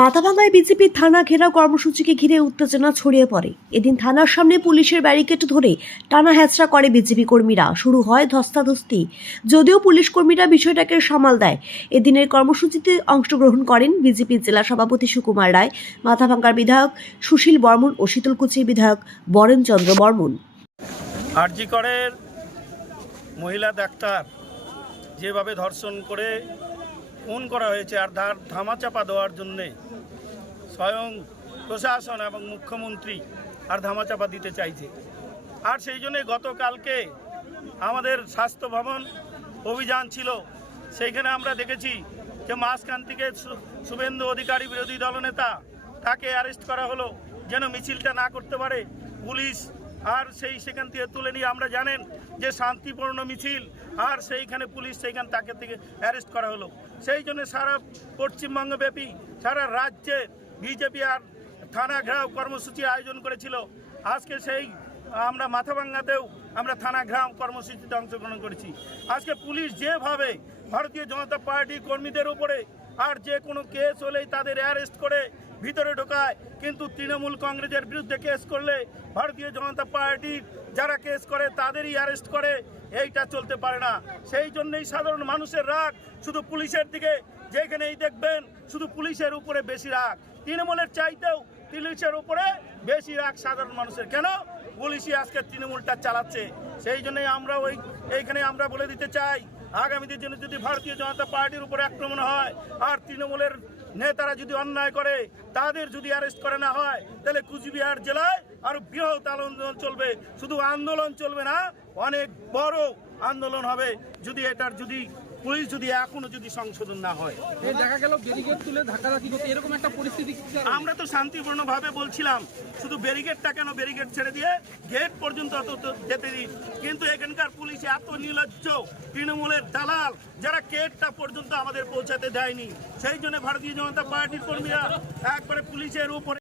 মাথাভাঙায় বিজেপির থানা ঘেরাও কর্মসূচিকে ঘিরে উত্তেজনা ছড়িয়ে পড়ে। এদিন থানার সামনে পুলিশের ব্যারিকেড ধরে টানা হ্যাচড়া করে বিজেপি কর্মীরা। শুরু হয় ধস্তাধস্তি। যদিও পুলিশ কর্মীরা বিষয়টাকে সামাল দেয়, এদিনের কর্মসূচিতে অংশগ্রহণ করেন বিজেপির জেলা সভাপতি সুকুমার রায়, মাথাভাঙ্গার বিধায়ক সুশীল বর্মন ও শীতলকুচির বিধায়ক বরেনচন্দ্র বর্মন। আরজি করের মহিলা ডাক্তার যেভাবে ধর্ষণ করে, খুন করা হয়েছে আর ধার ধামাচাপা দেওয়ার জন্যে স্বয়ং প্রশাসন এবং মুখ্যমন্ত্রী আর ধামাচাপা দিতে চাইছে। আর সেই জন্যে গতকালকে আমাদের স্বাস্থ্য ভবন অভিযান ছিল, সেইখানে আমরা দেখেছি যে মাঝখান থেকে শুভেন্দু অধিকারী বিরোধী দলনেতা তাকে অ্যারেস্ট করা হলো, যেন মিছিলটা না করতে পারে। পুলিশ আর সেই সেখান থেকে তুলে নিয়ে আমরা জানেন যে শান্তিপূর্ণ মিছিল, আর সেইখানে পুলিশ সেইখান তাকে থেকে অ্যারেস্ট করা হলো। সেই জন্য সারা পশ্চিমবঙ্গব্যাপী, সারা রাজ্যে বিজেপি আর থানা ঘেরাও কর্মসূচি আয়োজন করেছিল। আজকে সেই আমরা মাথা মাথাভাঙ্গাতেও আমরা থানা গ্রাম কর্মসূচিতে অংশগ্রহণ করেছি। আজকে পুলিশ যেভাবে ভারতীয় জনতা পার্টি কর্মীদের উপরে আর যে কোনো কেস হলেই তাদের অ্যারেস্ট করে ভিতরে ঢোকায়, কিন্তু তৃণমূল কংগ্রেসের বিরুদ্ধে কেস করলে ভারতীয় জনতা পার্টির যারা কেস করে তাদেরই অ্যারেস্ট করে, এইটা চলতে পারে না। সেই জন্যই সাধারণ মানুষের রাগ, শুধু পুলিশের দিকে যেখানেই দেখবেন, শুধু পুলিশের উপরে বেশি রাগ। তৃণমূলের চাইতেও পুলিশের উপরে বেশি রাগ সাধারণ মানুষের। কেন? পুলিশই আজকে তৃণমূলটা চালাচ্ছে। সেই জন্যই আমরা ওই এইখানে আমরা বলে দিতে চাই আগামী দিনে যদি ভারতীয় জনতা পার্টির উপরে আক্রমণ হয় আর তৃণমূলের নেতারা যদি অন্যায় করে, তাদের যদি অ্যারেস্ট করে না হয়, তাহলে কুচবিহার জেলায় আরও বৃহৎ আন্দোলন চলবে। শুধু আন্দোলন চলবে না, অনেক বড় আন্দোলন হবে। যদি এটার যদি পুলিশ যদি এখনও যদি সংশোধন না হয়। এই দেখা গেল ব্যারিকেড তুলে ধাক্কাধাক্কি করতে এরকম একটা পরিস্থিতি আমরা তো শান্তিপূর্ণভাবে বলছিলাম শুধু ব্যারিকেডটা কেন ব্যারিকেড ছেড়ে দিয়ে গেট পর্যন্ত অত যেতে দিন। কিন্তু এখানকার পুলিশ এত নির্লজ্জ তৃণমূলের দালাল যারা গেটটা পর্যন্ত আমাদের পৌঁছাতে দেয়নি। সেই জন্য ভারতীয় জনতা পার্টির কর্মীরা একবারে পুলিশের উপরে